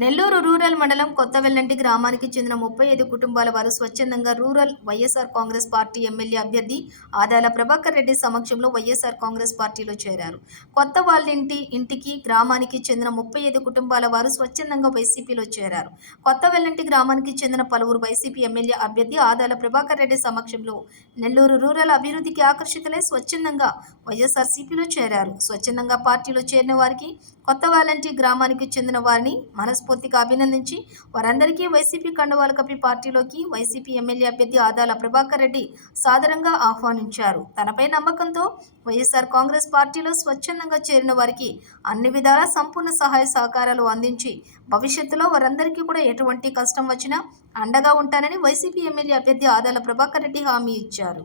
Nellore rural మండలం కొత్తవెల్లంటి గ్రామానికి చెందిన 35 కుటుంబాల వారు స్వచ్ఛందంగా rural YSR Congress party MLA అభ్యర్థి ఆదాల ప్రభాకర్ రెడ్డి సమక్షంలో వైఎస్ఆర్ కాంగ్రెస్ పార్టీలో చేరారు. కొత్త ఇంటికి గ్రామానికి చెందిన 35 కుటుంబాల వారు స్వచ్ఛందంగా వైసీపీలో చేరారు. కొత్తవెల్లంటి గ్రామానికి చెందిన పలువురు వైసీపీ ఎమ్మెల్యే అభ్యర్థి ఆదాల ప్రభాకర్ రెడ్డి సమక్షంలో నెల్లూరు రూరల్ అభివృద్ధికి ఆకర్షితులై స్వచ్ఛందంగా వైఎస్ఆర్సీపీలో చేరారు. స్వచ్ఛందంగా పార్టీలో చేరిన వారికి కొత్తవెల్లంటి గ్రామానికి చెందిన వారిని మనస్ఫూర్తిగా అభినందించి వారందరికీ వైసీపీ కండువాలు కప్పి పార్టీలోకి వైసీపీ ఎమ్మెల్యే అభ్యర్థి ఆదాల ప్రభాకర్ రెడ్డి సాదరంగా ఆహ్వానించారు. తనపై నమ్మకంతో వైఎస్ఆర్ కాంగ్రెస్ పార్టీలో స్వచ్ఛందంగా చేరిన వారికి అన్ని విధాల సంపూర్ణ సహాయ సహకారాలు అందించి భవిష్యత్తులో వారందరికీ కూడా ఎటువంటి కష్టం వచ్చినా అండగా ఉంటానని వైసీపీ ఎమ్మెల్యే అభ్యర్థి ఆదాల ప్రభాకర్ రెడ్డి హామీ ఇచ్చారు.